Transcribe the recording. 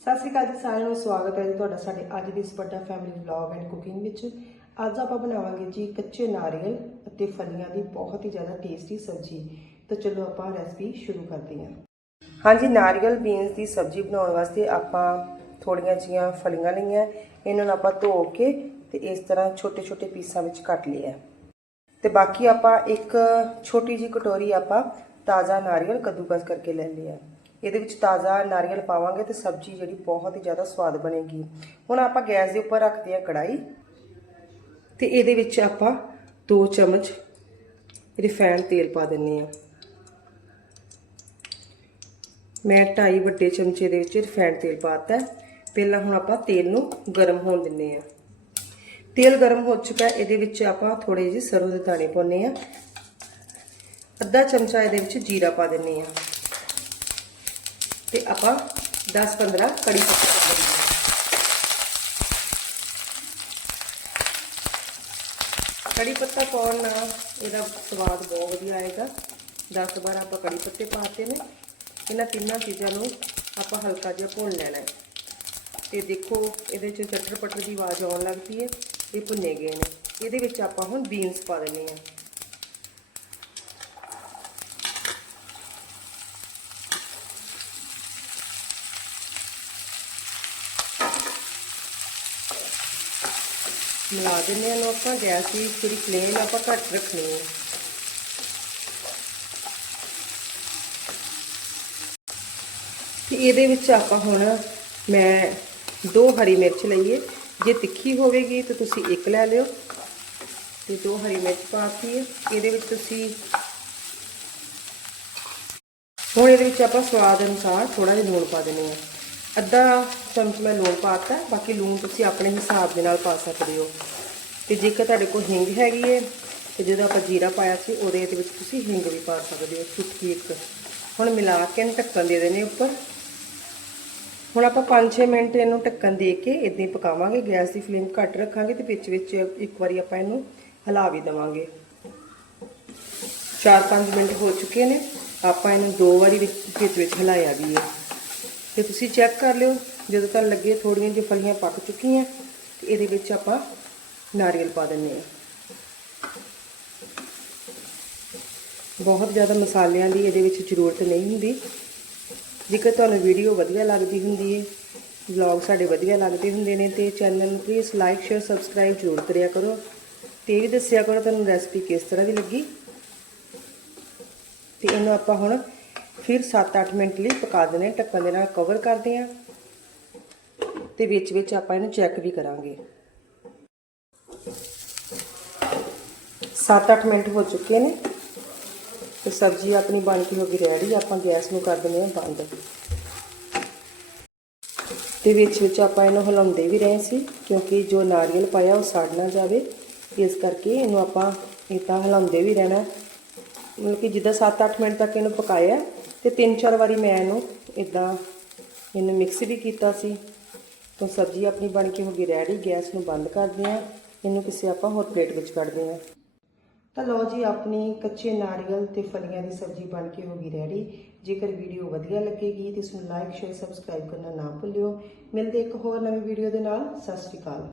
ਸਤਿ ਸ਼੍ਰੀ ਅਕਾਲ ਜੀ ਸਾਰਿਆਂ ਨੂੰ, ਸਵਾਗਤ ਹੈ ਜੀ ਤੁਹਾਡਾ ਸਾਡੇ ਅੱਜ ਦੀ ਇਸ ਵੱਡਾ ਫੈਮਿਲੀ ਵਲੌਗ ਐਂਡ ਕੁਕਿੰਗ ਵਿੱਚ। ਅੱਜ ਆਪਾਂ ਬਣਾਵਾਂਗੇ ਜੀ ਕੱਚੇ ਨਾਰੀਅਲ ਅਤੇ ਫਲੀਆਂ ਦੀ ਬਹੁਤ ਹੀ ਜ਼ਿਆਦਾ ਟੇਸਟੀ ਸਬਜ਼ੀ। ਤਾਂ ਚਲੋ ਆਪਾਂ ਰੈਸਪੀ ਸ਼ੁਰੂ ਕਰਦੇ ਹਾਂ। ਹਾਂਜੀ, ਨਾਰੀਅਲ ਬੀਨਸ ਦੀ ਸਬਜ਼ੀ ਬਣਾਉਣ ਵਾਸਤੇ ਆਪਾਂ ਥੋੜੀਆਂ ਜੀਆਂ ਫਲੀਆਂ ਲਈਆਂ। ਇਹਨਾਂ ਨੂੰ ਆਪਾਂ ਧੋ ਕੇ ਤੇ ਇਸ ਤਰ੍ਹਾਂ ਛੋਟੇ ਛੋਟੇ ਪੀਸਾਂ ਵਿੱਚ ਕੱਟ ਲਿਆ ਤੇ ਬਾਕੀ ਆਪਾਂ ਇੱਕ ਛੋਟੀ ਜੀ ਕਟੋਰੀ ਆਪਾਂ ਤਾਜ਼ਾ ਨਾਰੀਅਲ ਕੱਦੂਕਸ ਕਰਕੇ ਲੈ ਲਿਆ। ਇਹਦੇ ਵਿੱਚ ਤਾਜ਼ਾ ਨਾਰੀਅਲ ਪਾਵਾਂਗੇ ਤੇ ਸਬਜ਼ੀ ਜਿਹੜੀ ਬਹੁਤ ਹੀ ਜ਼ਿਆਦਾ ਸਵਾਦ ਬਣੇਗੀ। ਹੁਣ ਆਪਾਂ ਗੈਸ ਦੇ ਉੱਪਰ ਰੱਖਦੇ ਹਾਂ ਕੜਾਈ ਤੇ ਇਹਦੇ ਵਿੱਚ ਆਪਾਂ 2 ਚਮਚ ਰਿਫਾਈਨਡ ਤੇਲ ਪਾ ਦਿੰਨੇ ਆ ਮੈਂ 2.5 ਵੱਡੇ ਚਮਚੇ ਦੇ ਵਿੱਚ ਰਿਫਾਈਨਡ ਤੇਲ ਪਾਤਾ ਪਹਿਲਾਂ ਹੁਣ ਆਪਾਂ ਤੇਲ ਨੂੰ ਗਰਮ ਹੋਣ ਦਿੰਨੇ ਆ ਤੇਲ ਗਰਮ ਹੋ ਚੁੱਕਾ ਇਹਦੇ ਵਿੱਚ ਆਪਾਂ ਥੋੜੇ ਜਿਹੇ ਸਰੋਂ ਦੇ ਦਾਣੇ ਪਾਉਨੇ ਆ ਅੱਧਾ ਚਮਚਾ ਇਹਦੇ ਵਿੱਚ ਜੀਰਾ ਪਾ ਦਿੰਨੇ ਆ ਤੇ ਆਪਾਂ 10-15 ਕੜੀ ਪੱਤਾ ਪਾ ਕੜੀ ਪੱਤਾ ਪਾਉਣ ਨਾਲ ਇਹਦਾ ਸਵਾਦ ਬਹੁਤ ਵਧੀਆ ਆਏਗਾ। 10-12 ਆਪਾਂ ਕੜੀ ਪੱਤੇ ਪਾਤੇ ਨੇ। ਇਹਨਾਂ ਤਿੰਨਾਂ ਚੀਜ਼ਾਂ ਨੂੰ ਆਪਾਂ ਹਲਕਾ ਜਿਹਾ ਭੁੰਨ ਲੈਣਾ ਹੈ। ਤੇ ਦੇਖੋ, ਇਹਦੇ ਚ ਚੱਟਰ ਪੱਟਰ ਦੀ ਆਵਾਜ਼ ਆਉਣ ਲੱਗਦੀ ਹੈ। ਇਹ ਭੁੰਨੇ ਗਏ ਨੇ। ਇਹਦੇ ਵਿੱਚ ਆਪਾਂ ਹੁਣ ਬੀਨਸ ਪਾ ਦੇਣੇ ਆ ਮਿਲਾ ਦਿੰਦੇ ਹਾਂ ਨੂੰ ਆਪਾਂ ਗੈਸ ਦੀ ਜਿਹੜੀ ਫਲੇਮ ਆਪਾਂ ਘੱਟ ਰੱਖਣੀ ਹੈ। ਤੇ ਇਹਦੇ ਵਿੱਚ ਆਪਾਂ ਹੁਣ ਮੈਂ ਦੋ ਹਰੀ ਮਿਰਚ ਲਈਏ। ਜੇ ਤਿੱਖੀ ਹੋਵੇਗੀ ਤਾਂ ਤੁਸੀਂ ਇੱਕ ਲੈ ਲਿਓ ਤੇ ਦੋ ਹਰੀ ਮਿਰਚ ਪਾਤੀ ਹੈ। ਇਹਦੇ ਵਿੱਚ ਤੁਸੀਂ ਹੁਣ ਇਹਦੇ ਵਿੱਚ ਆਪਾਂ ਸਵਾਦ ਅਨੁਸਾਰ ਥੋੜਾ ਜਿਹਾ ਲੂਣ ਪਾ ਦਿੰਦੇ ਹਾਂ। ਅੱਧਾ ਚਮਚ ਮੈਂ ਲੂਣ ਪਾਤਾ ਬਾਕੀ ਲੂਣ ਤੁਸੀਂ ਆਪਣੇ ਹਿਸਾਬ ਦੇ ਨਾਲ ਪਾ ਸਕਦੇ ਹੋ। ਤੇ ਜੇਕਰ ਤੁਹਾਡੇ ਕੋਲ ਹਿੰਗ ਹੈਗੀ ਹੈ ਤੇ ਜਦੋਂ ਆਪਾਂ ਜੀਰਾ ਪਾਇਆ ਸੀ, ਉਹਦੇ ਵਿੱਚ ਤੁਸੀਂ ਹਿੰਗ ਵੀ ਪਾ ਸਕਦੇ ਹੋ, ਚੁਟਕੀ ਇੱਕ। ਹੁਣ ਮਿਲਾ ਕੇ ਇਹਨੂੰ ਢੱਕਣ ਦੇ ਦੇਣੇ ਉੱਪਰ। ਹੁਣ ਆਪਾਂ 5-6 ਮਿੰਟ ਇਹਨੂੰ ਢੱਕਣ ਦੇ ਕੇ ਇਦਾਂ ਹੀ ਪਕਾਵਾਂਗੇ। ਗੈਸ ਦੀ ਫਲੇਮ ਘੱਟ ਰੱਖਾਂਗੇ ਤੇ ਵਿੱਚ ਵਿੱਚ ਇੱਕ ਵਾਰੀ ਆਪਾਂ ਇਹਨੂੰ ਹਿਲਾ ਵੀ ਦੇਵਾਂਗੇ। 4-5 ਮਿੰਟ ਹੋ ਚੁੱਕੇ ਨੇ। ਆਪਾਂ ਇਹਨੂੰ ਦੋ ਵਾਰੀ ਵਿੱਚ ਵਿੱਚ ਹਿਲਾਇਆ ਵੀ ਹੈ ਤੇ ਤੁਸੀਂ ਚੈੱਕ ਕਰ ਲਿਓ, ਜਦੋਂ ਤੱਕ ਲੱਗੇ ਥੋੜੀਆਂ ਜਿਹੀਆਂ ਫਲੀਆਂ ਪੱਕ ਚੁੱਕੀਆਂ, ਤੇ ਇਹਦੇ ਵਿੱਚ ਆਪਾਂ ਨਾਰੀਅਲ ਪਾ ਦਿੰਨੇ ਆ ਬਹੁਤ ਜ਼ਿਆਦਾ ਮਸਾਲਿਆਂ ਦੀ ਇਹਦੇ ਵਿੱਚ ਜ਼ਰੂਰਤ ਨਹੀਂ ਹੁੰਦੀ। ਜੇਕਰ ਤੁਹਾਨੂੰ ਵੀਡੀਓ ਵਧੀਆ ਲੱਗਦੀ ਹੁੰਦੀ ਹੈ ਵਲੌਗ ਸਾਡੇ ਵਧੀਆ ਲੱਗਦੇ ਹੁੰਦੇ ਨੇ, ਤੇ ਚੈਨਲ ਨੂੰ ਪਲੀਜ਼ ਲਾਈਕ ਸ਼ੇਅਰ ਸਬਸਕ੍ਰਾਈਬ ਜ਼ਰੂਰ ਕਰਿਆ ਕਰੋ। ਤੇ ਇਹ ਵੀ ਦੱਸਿਆ ਕਰੋ ਤੁਹਾਨੂੰ ਰੈਸਪੀ ਕਿਸ ਤਰ੍ਹਾਂ ਦੀ ਲੱਗੀ। ਤੇ ਇਹਨੂੰ ਆਪਾਂ ਹੁਣ ਫਿਰ 7-8 ਮਿੰਟ ਲਈ ਪਕਾ ਦਿੰਦੇ ਢੱਕਣ ਦੇ ਨਾਲ ਕਵਰ ਕਰਦੇ ਹਾਂ ਤੇ ਵਿੱਚ ਵਿੱਚ ਆਪਾਂ ਇਹਨੂੰ ਚੈੱਕ ਵੀ ਕਰਾਂਗੇ। 7-8 ਮਿੰਟ ਹੋ ਚੁੱਕੇ ਨੇ ਤੇ ਸਬਜ਼ੀ ਆਪਣੀ ਬਣ ਕੇ ਹੋ ਗਈ ਰੈਡੀ ਆਪਾਂ ਗੈਸ ਨੂੰ ਕਰ ਦਿੰਦੇ ਹਾਂ ਬੰਦ। ਤੇ ਵਿੱਚ ਵਿੱਚ ਆਪਾਂ ਇਹਨੂੰ ਹਿਲਾਉਂਦੇ ਵੀ ਰਹੇ ਸੀ, ਕਿਉਂਕਿ ਜੋ ਨਾਰੀਅਲ ਪਾਇਆ ਉਹ ਸੜ ਨਾ ਜਾਵੇ। ਇਸ ਕਰਕੇ ਇਹਨੂੰ ਆਪਾਂ ਇਦਾਂ ਹਿਲਾਉਂਦੇ ਵੀ ਰਹਿਣਾ। ਮਤਲਬ ਕਿ ਜਿੱਦਾਂ 7-8 ਮਿੰਟ ਤੱਕ ਇਹਨੂੰ ਪਕਾਇਆ ਤੇ 3-4 ਵਾਰੀ ਮੈਂ ਇਹਨੂੰ ਇਦਾਂ ਇਹਨੂੰ ਮਿਕਸ ਵੀ ਕੀਤਾ ਸੀ। ਤਾਂ ਸਬਜ਼ੀ ਆਪਣੀ ਬਣ ਕੇ ਹੋ ਗਈ ਰੈਡੀ ਗੈਸ ਨੂੰ ਬੰਦ ਕਰਦੇ ਹਾਂ। ਇਹਨੂੰ ਕਿਸੇ ਆਪਾਂ ਹੋਰ ਪਲੇਟ ਵਿੱਚ ਕੱਢਦੇ ਹਾਂ। ਤਾਂ ਲਓ ਜੀ, ਆਪਣੀ ਕੱਚੇ ਨਾਰੀਅਲ ਤੇ ਫਲੀਆਂ ਦੀ ਸਬਜ਼ੀ ਬਣ ਕੇ ਹੋ ਗਈ ਰੈਡੀ ਜੇਕਰ ਵੀਡੀਓ ਵਧੀਆ ਲੱਗੇਗੀ ਤੇ ਇਸ ਨੂੰ ਲਾਈਕ ਸ਼ੇਅਰ ਸਬਸਕ੍ਰਾਈਬ ਕਰਨਾ ਨਾ ਭੁੱਲਿਓ। ਮਿਲਦੇ ਇੱਕ ਹੋਰ ਨਵੀਂ ਵੀਡੀਓ ਦੇ ਨਾਲ। ਸਤਿ ਸ਼੍ਰੀ ਅਕਾਲ।